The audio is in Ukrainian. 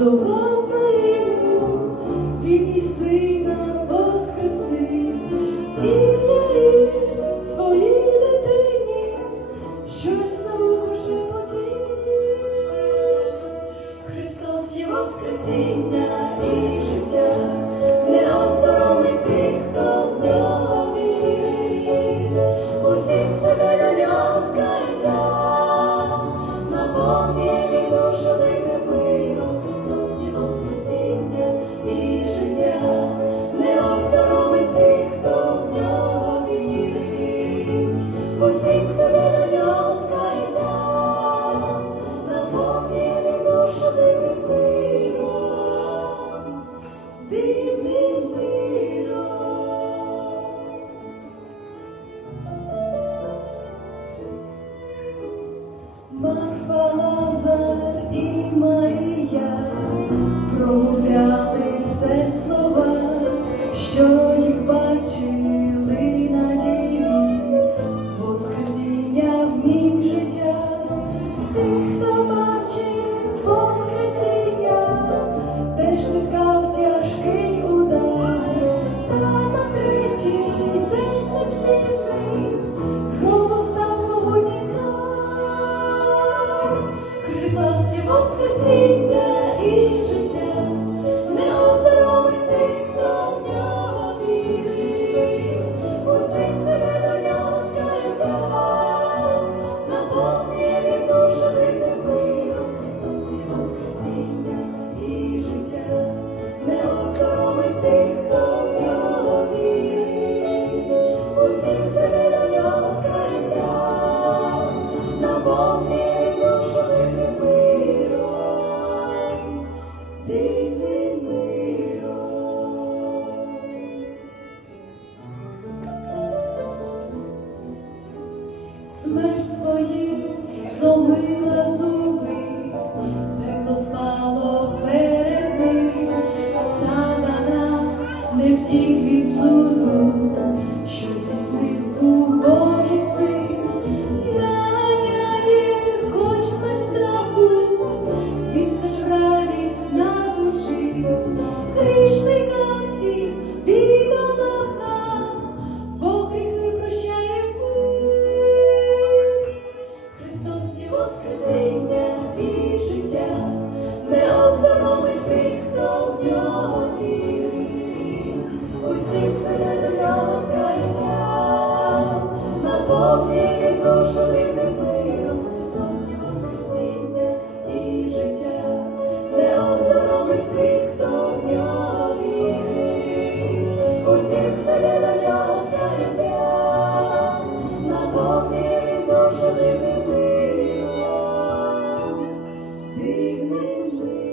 до вас на він і сина воскресив, і своїй дитині, що весна вже події. Христос є Воскресіння і життя, не осоромив тих, хто в нього вірить. Усім хто você. Смерть своїм зломила зуби, пекло впало перед ним, не втік від суду, що здійснив у Божий син. всіх перед розкаяттям, наповнює душу дивним миром, Христосні воскресіння і життя, не осоромить тих, хто в нього вірить, усіх перед розкаяттям, наповнює душу дивним миром, дивним миром.